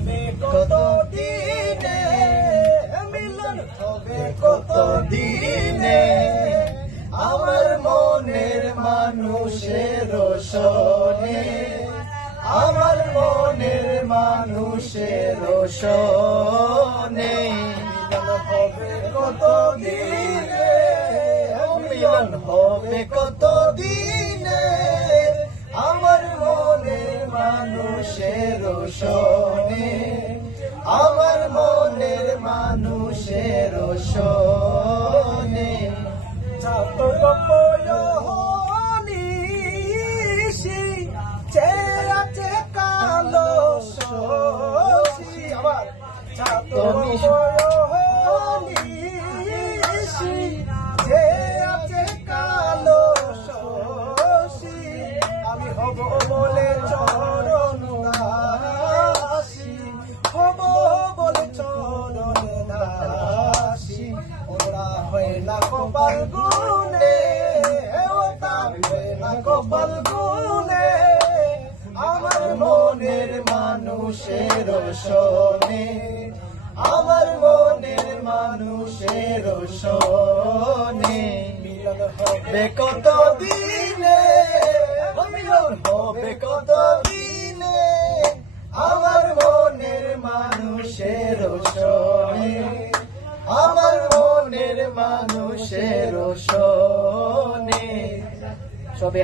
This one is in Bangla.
হবে কত দিনে, মিলন হবে কত দিনে, আমার মনের মানুষের সনে, আমার মনের মানুষের সনে। মিলন হবে কত দিনে, মিলন হবে কত দিনে, আমার মনের মানুষের সনে, আমার মনের মানুষের সনে। নিশি চেরাচে কালো শশী, আবার নিশি চেরাচে কালো শশী, আমি হব বলে চরণ দাসী, হব বলে চরণ দাসী। ওরা হয় না কপাল গুনে, ওটা হয় না কপাল গুনে, আমার মনের মানুষের সনে, আমার মনের মানুষের সনে। মিলন হবে কত দিনে, মিলন হবে কত দিনে, আমার মনের মানুষের সনে, আমার মনের মানুষের সনে। সবে